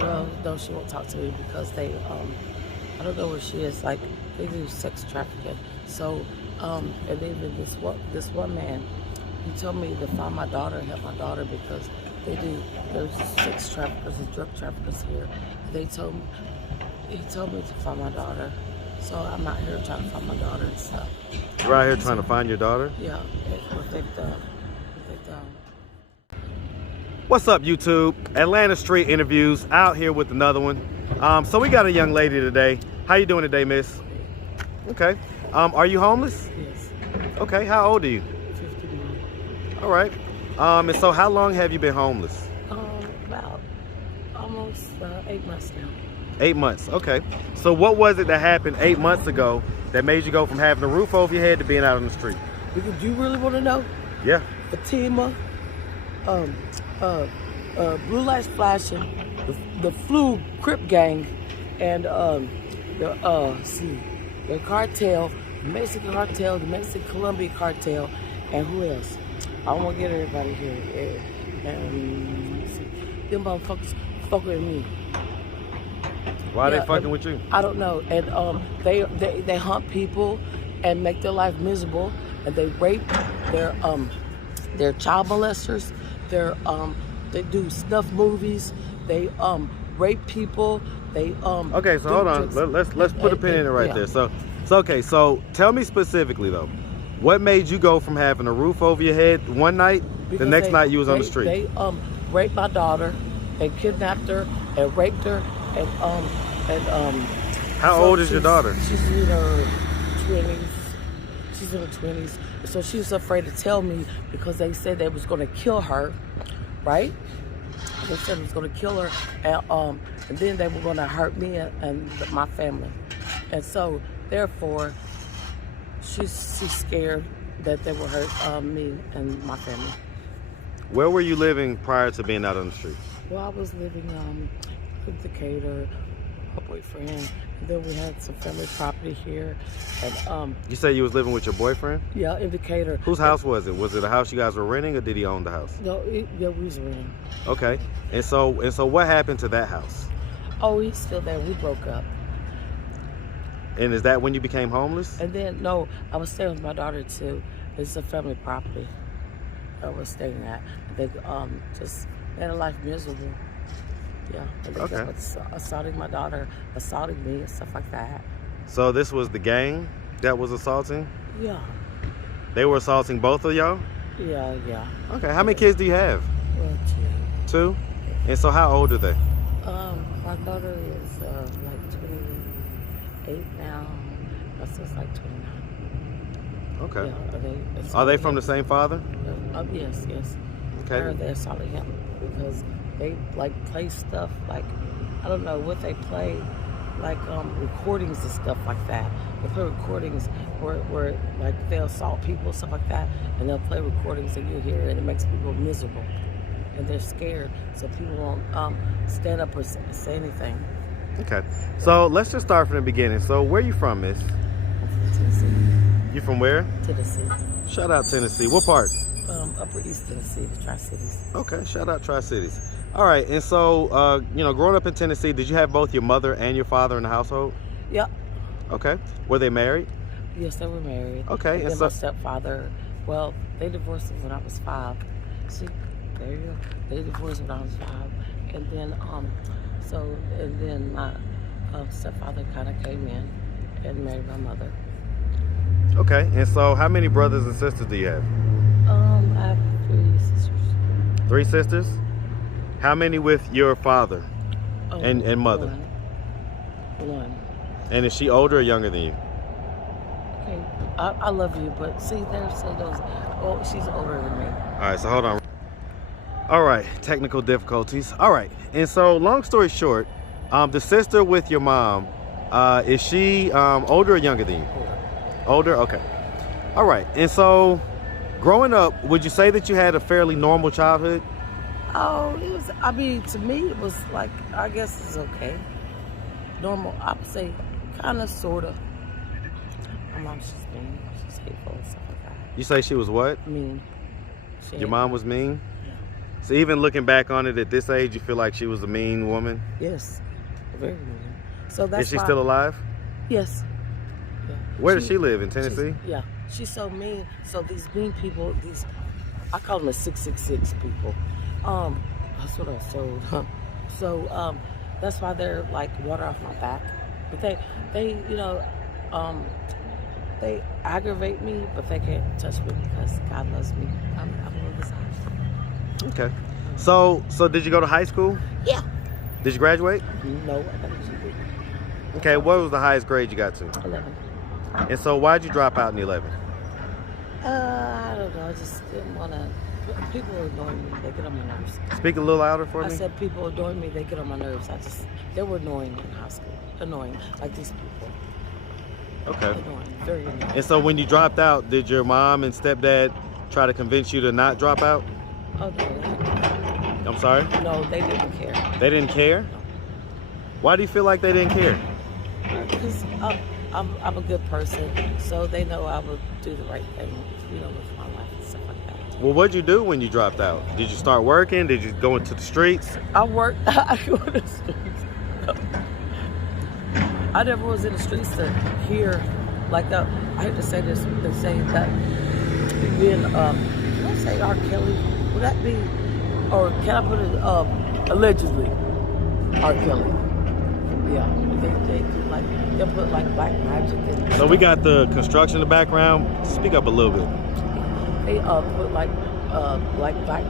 Well, no, she won't talk to me because I don't know where she is. Like, they do sex trafficking. So, and even this one man, he told me to find my daughter and help my daughter because there's sex traffickers and drug traffickers here. He told me to find my daughter. So I'm out here trying to find my daughter and stuff. You're out here trying to find your daughter? Yeah, what they've done. What they've done. What's up, YouTube? Atlanta Street Interviews, out here with another one. So we got a young lady today. How you doing today, miss? Okay. Are you homeless? Yes. Okay, how old are you? 51. All right. And so how long have you been homeless? About almost 8 months now. 8 months, okay. So what was it that happened 8 months ago that made you go from having a roof over your head to being out on the street? Because do you really want to know? Yeah. Fatima, blue lights flashing, the flu Crip gang, and the cartel, the Mexican cartel, the Mexican Colombian cartel, and who else? I don't want to get everybody here. Them motherfuckers fucking with me. Why are they fucking with you? I don't know. And they hunt people and make their life miserable, and they rape. They're child molesters. They do snuff movies. They rape people. They Okay, so hold on. Let's put a pin in it right there. So okay. So tell me specifically though, what made you go from having a roof over your head one night, the next night you was on the street? They raped my daughter, and kidnapped her, and raped her, and How old is your daughter? She's in her 20s. She's in her 20s. So she was afraid to tell me because they said they was going to kill her, right? They said it was going to kill her, and then they were going to hurt me and my family. And so, therefore, she's scared that they will hurt me and my family. Where were you living prior to being out on the street? Well, I was living in Decatur, my boyfriend, and then we had some family property here. And you say you was living with your boyfriend? yeah, in Decatur. Whose house was it? Was it a house you guys were renting, or did he own the house? No, yeah, we was renting. Okay, and so what happened to that house? Oh, he's still there. We broke up. And is that when you became homeless? And then no, I was staying with my daughter too. It's a family property. I was staying at. They just made a life miserable. Yeah, and they kept assaulting my daughter, assaulting me, and stuff like that. So this was the gang that was assaulting? Yeah. They were assaulting both of y'all? Yeah, yeah. Okay, how many kids do you have? Well, 2. 2? And so how old are they? My daughter is like 28 now. My son's like 29. Okay. Yeah, are they from the same father? Yes. Okay. They're assaulting him because they like play stuff like, I don't know what they play, like recordings and stuff like that. They play recordings where like they'll assault people, stuff like that, and they'll play recordings and you hear it and it makes people miserable. And they're scared, so people won't stand up or say anything. Okay, so let's just start from the beginning. So where you from, miss? I'm from Tennessee. You from where? Tennessee. Shout out Tennessee. What part? Upper East Tennessee, the Tri-Cities. Okay, shout out Tri-Cities. All right, and so, growing up in Tennessee, did you have both your mother and your father in the household? Yeah. Okay. Were they married? Yes, they were married. Okay. And then my stepfather, well, they divorced when I was 5. See, there you go. They divorced when I was 5. And then my stepfather kind of came in and married my mother. Okay, and so how many brothers and sisters do you have? I have 3 sisters. 3 sisters? How many with your father and mother? 1. And is she older or younger than you? Okay, I love you, but see, there's those. Oh, she's older than me. All right, so hold on. All right, technical difficulties. All right, and so long story short, the sister with your mom, is she older or younger than you? Older, okay. All right, and so growing up, would you say that you had a fairly normal childhood? Oh, it was, I mean, to me, it was like, I guess it's okay. Normal, I would say, kind of, sort of. My mom's just mean. She's hateful and stuff like that. You say she was what? Mean. Your mom was mean? Yeah. So even looking back on it at this age, you feel like she was a mean woman? Yes, very mean. So that's Is she why, still alive? Yes. Yeah. Where does she live? In Tennessee? Yeah. She's so mean. So these mean people, I call them the 666 people. That's what I was told. So that's why they're like water off my back. But they they aggravate me, but they can't touch me because God loves me. I'm a His house. Okay. So did you go to high school? Yeah. Did you graduate? No, I got a GED. Okay, what was the highest grade you got to? 11. And so why'd you drop out in 11? I don't know. I just didn't want to. People are annoying me. They get on my nerves. Speak a little louder for I me. said people annoying me. They get on my nerves. They were annoying in high school. Annoying, like these people. Okay. Annoying, very annoying. And so when you dropped out, did your mom and stepdad try to convince you to not drop out? Okay. I'm sorry? No, they didn't care. They didn't care? Why do you feel like they didn't care? Because I'm a good person, so they know I would do the right thing, with my life and stuff like that. Well, what'd you do when you dropped out? Did you start working? Did you go into the streets? I worked. I go in the streets. I never was in the streets to hear, I hate to say this, they say that being, can I say R. Kelly? Would that be, or can I put it, allegedly, R. Kelly? Yeah, they'll put black magic in. So we got the construction in the background. Speak up a little bit. They put black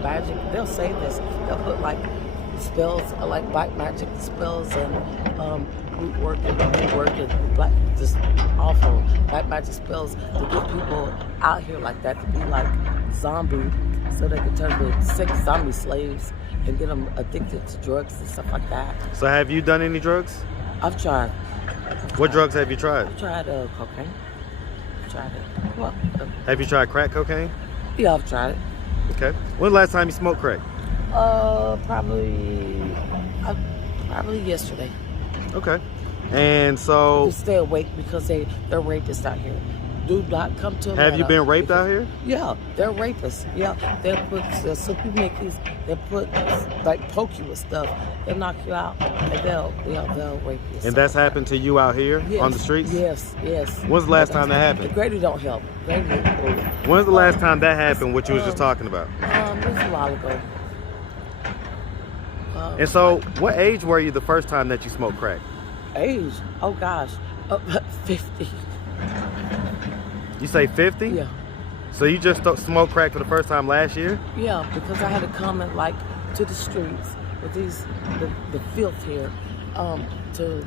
magic. They'll say this. They'll put spells, black magic spells and root work and black, just awful black magic spells to get people out here like that, to be like zombie, so they can turn to sick zombie slaves and get them addicted to drugs and stuff like that. So have you done any drugs? I've tried. What drugs have you tried? I've tried cocaine. I've tried it. Well, Have you tried crack cocaine? yeah, I've tried it. Okay. When's the last time you smoked crack? Probably yesterday. Okay. And so To stay awake because they're rapists out here. Do not come to Atlanta. have you been raped out here? Yeah, they're rapists. Yeah, they'll put soupy Mickeys. They'll put poke you with stuff. They'll knock you out and they'll rape you. And that's happened to you out here Yes, on the streets? Yes. When's the last time that happened? Grady don't help. Grady. When's the last time that happened, what you was just talking about? It was a while ago. And so what age were you the first time that you smoked crack? Age? Oh gosh, 50. You say 50? Yeah. So you just smoked crack for the first time last year? Yeah, because I had to come and to the streets with the filth here to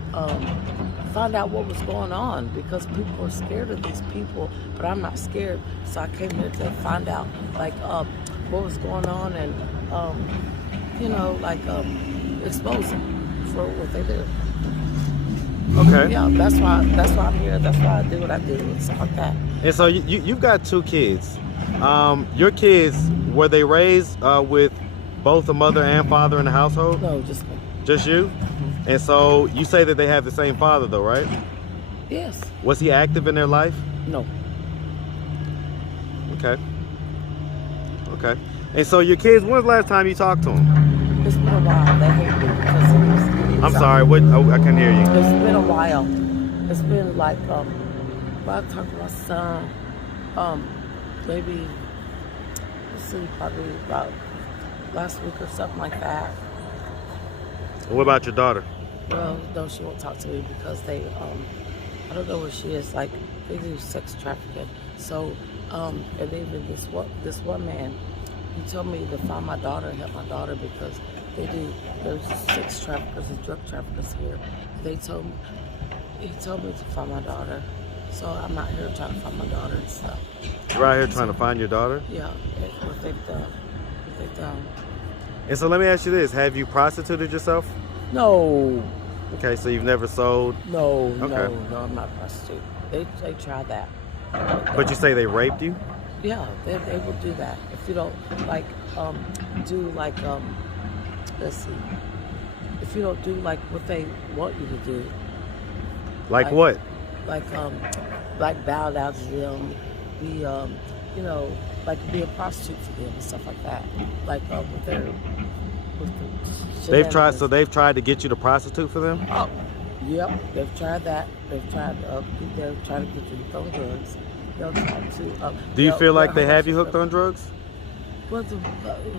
find out what was going on, because people are scared of these people, but I'm not scared. So I came here to find out what was going on and expose them for what they do. Okay. Yeah, that's why I'm here. That's why I do what I do and stuff like that. And so you've got 2 kids. Your kids, were they raised with both a mother and father in the household? No, just me. Just you? Mm-hmm. And so you say that they have the same father though, right? Yes. Was he active in their life? No. Okay. And so your kids, when's the last time you talked to them? It's been a while. They hate me because of this. I'm sorry, what? Oh, I couldn't hear you. It's been a while. It's been I talked to my son, maybe, probably about last week or something like that. What about your daughter? Well, no, she won't talk to me because they, I don't know where she is. They do sex trafficking. So, and even this one man, he told me to find my daughter and help my daughter because there's sex traffickers and drug traffickers here. He told me to find my daughter. So I'm out here trying to find my daughter and stuff. You're out here trying to find your daughter? Yeah, what they've done. And so let me ask you this, have you prostituted yourself? No. Okay, so you've never sold? No, Okay. no, I'm not a prostitute. They tried that. But you say they raped you? Yeah, they will do that. If you don't let's see. If you don't do what they want you to do. Like what? Bow down to them, be like be a prostitute for them and stuff like that. Like with their They've tried. shenanigans. So they've tried to get you to prostitute for them. Oh, yep, they've tried that. They've tried they're trying to get you hooked on drugs. They'll try to. Do you feel like they have you hooked hooked on drugs? Well, it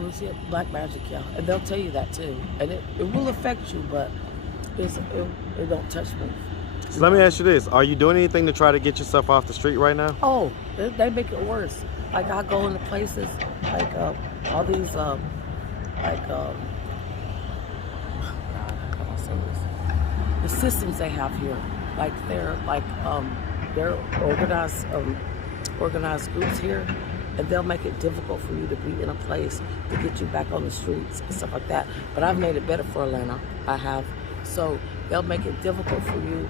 was black magic, yeah, and they'll tell you that too, and it will affect you, but it don't touch me. So let me ask you this: are you doing anything to try to get yourself off the street right now? Oh, they make it worse. Like I go into places like all these God, how can I say this? The systems they have here, like they're organized groups here, and they'll make it difficult for you to be in a place to get you back on the streets and stuff like that. But I've made it better for Atlanta. I have. So they'll make it difficult for you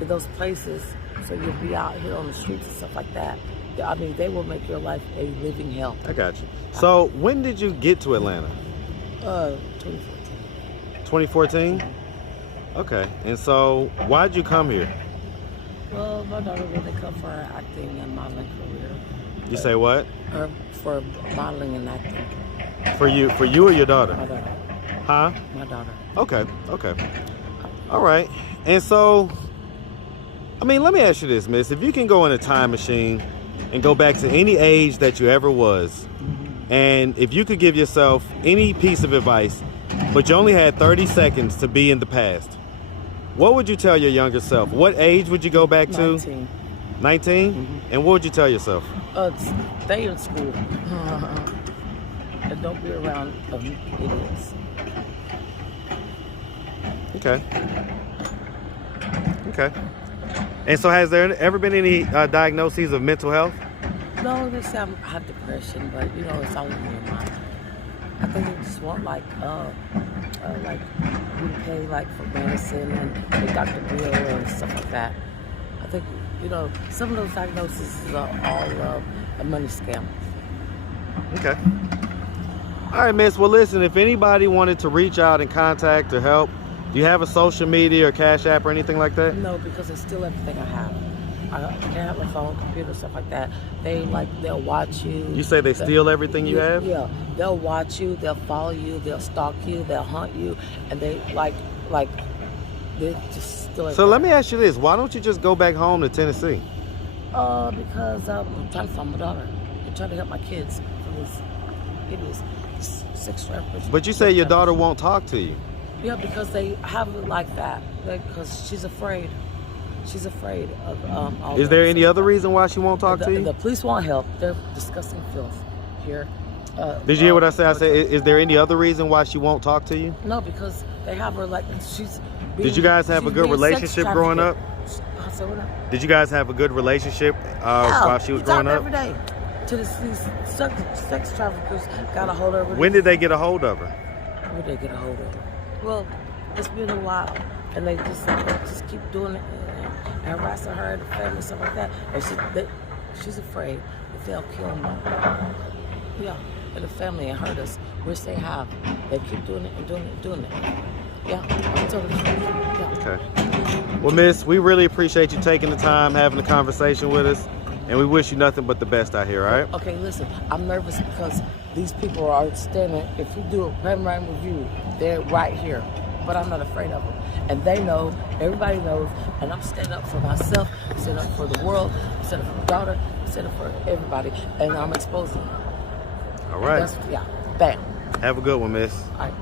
in those places, so you'll be out here on the streets and stuff like that. I mean, they will make your life a living hell. I got you. So when did you get to Atlanta? 2014. 2014? Okay. And so why'd you come here? Well, my daughter really come for her acting and modeling career. You say what? For modeling and acting. For you or your daughter? My daughter. Huh? My daughter. Okay. All right. And so, I mean, let me ask you this, miss. If you can go in a time machine and go back to any age that you ever was, and if you could give yourself any piece of advice, but you only had 30 seconds to be in the past, what would you tell your younger self? What age would you go back to? 19. 19? Mm-hmm. And what would you tell yourself? Stay in school. And don't be around idiots. Okay. And so has there ever been any diagnoses of mental health? No, they say I have depression, but you know, it's all in your mind. I think they just want like you to pay like for medicine and the doctor bill and stuff like that. I think, you know, some of those diagnoses are all a money scam. Okay. All right, miss. Well, listen, if anybody wanted to reach out and contact or help, do you have a social media or Cash App or anything like that? No, because they steal everything I have. I can't have my phone, computer, stuff like that. They'll watch you. You say they steal everything you have? Yeah. They'll watch you, they'll follow you, they'll stalk you, they'll hunt you, and they they just steal everything. So let me ask you this. Why don't you just go back home to Tennessee? Because I'm trying to find my daughter. I'm trying to help my kids from these idiots, sex traffickers. But you say your daughter won't talk to you. Yeah, because they have it like that. Because she's afraid. She's afraid of all Is there any other reason why she won't talk to you? The police won't help. They're discussing filth here. Did you hear what I said? I said, is there any other reason why she won't talk to you? No, because they have her like she's. Did you guys have a good relationship growing up? Did you guys have a good relationship while she was growing up? Every day. To these sex traffickers got a hold of her. When did they get a hold of her? When did they get a hold of her? Well, it's been a while, and they just keep doing it and harassing her and the family and stuff like that. And she's afraid that they'll kill her. Yeah, and the family and hurt us, which they have. They keep doing it and doing it and doing it. Yeah, I'm telling the truth. Yeah. Okay. Well, miss, we really appreciate you taking the time, having a conversation with us, and we wish you nothing but the best out here, all right? Okay, listen, I'm nervous because these people are standing. If you do a panoramic review, they're right here. But I'm not afraid of them. And they know, everybody knows, and I'm standing up for myself, I'm standing up for the world, I'm standing up for my daughter, I'm standing up for everybody, and I'm exposing them. All right. Yeah, bam. Have a good one, miss. All right.